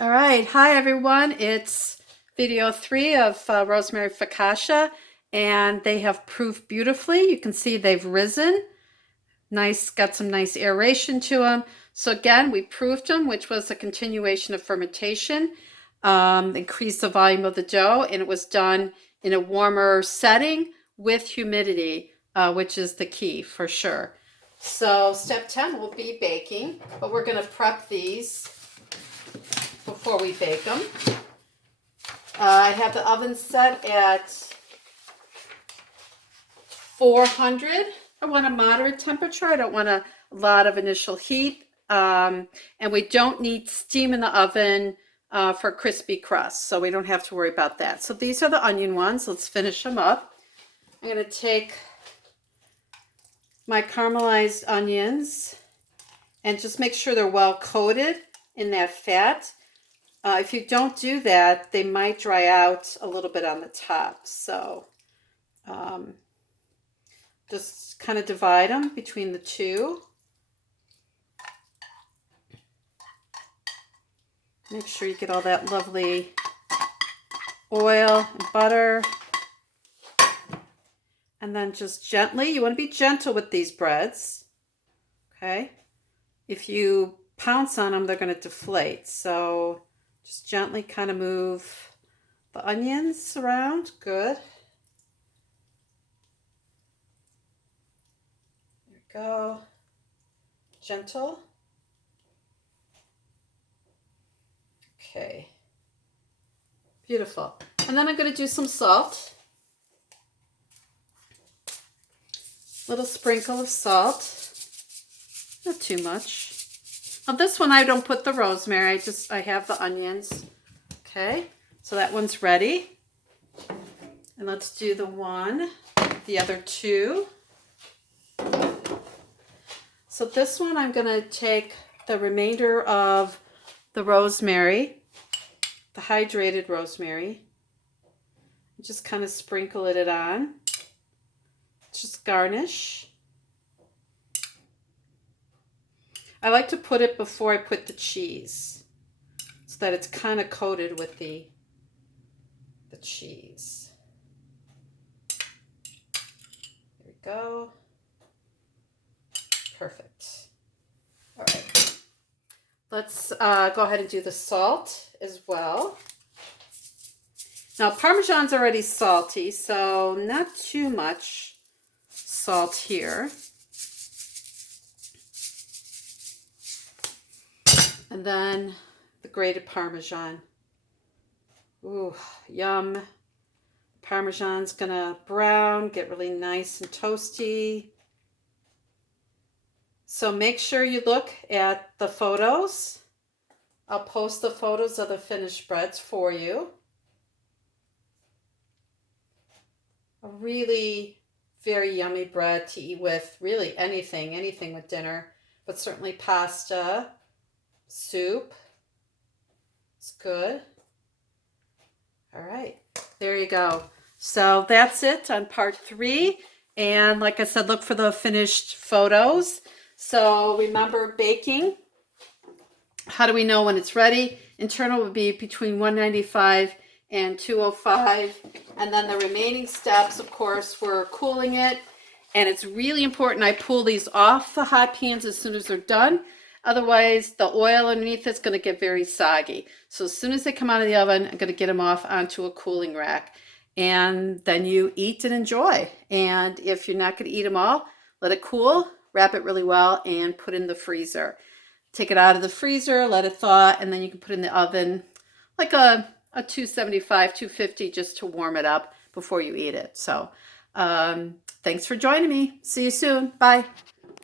All right, hi everyone. It's video 3 of rosemary focaccia, and they have proofed beautifully. You can see they've risen. Nice, got some nice aeration to them. So again, we proofed them, which was a continuation of fermentation, increased the volume of the dough, and it was done in a warmer setting with humidity, which is the key for sure. So step 10 will be baking, but we're going to prep these before we bake them. I have the oven set at 400. I want a moderate temperature. I don't want a lot of initial heat. And we don't need steam in the oven for crispy crust, so we don't have to worry about that. So these are the onion ones. Let's finish them up. I'm going to take my caramelized onions and just make sure they're well coated in that fat. If you don't do that, they might dry out a little bit on the top. So just kind of divide them between the two. Make sure you get all that lovely oil and butter. And then just gently, you want to be gentle with these breads. Okay? If you pounce on them, they're going to deflate. So just gently kind of move the onions around. Good. There we go. Gentle. Okay. Beautiful. And then I'm going to do some salt. Little sprinkle of salt. Not too much. On this one, I don't put the rosemary. I have the onions. Okay, so that one's ready. And let's do the other two. So this one, I'm gonna take the remainder of the rosemary, the hydrated rosemary, and just kind of sprinkle it on. Just garnish. I like to put it before I put the cheese so that it's kind of coated with the cheese. There we go. Perfect. All right. Let's go ahead and do the salt as well. Now, Parmesan's already salty, so not too much salt here. And then the grated Parmesan. Ooh, yum. Parmesan's gonna brown, get really nice and toasty. So make sure you look at the photos. I'll post the photos of the finished breads for you. A really very yummy bread to eat with really anything with dinner, but certainly pasta, soup. It's good. All right, there you go. So that's it on part 3. And like I said, look for the finished photos. So remember baking. How do we know when it's ready? Internal would be between 195 and 205. And then the remaining steps, of course, we're cooling it. And it's really important I pull these off the hot pans as soon as they're done. Otherwise, the oil underneath it's going to get very soggy. So as soon as they come out of the oven, I'm going to get them off onto a cooling rack. And then you eat and enjoy. And if you're not going to eat them all, let it cool, wrap it really well, and put in the freezer. Take it out of the freezer, let it thaw, and then you can put it in the oven like a 275, 250 just to warm it up before you eat it. So thanks for joining me. See you soon. Bye.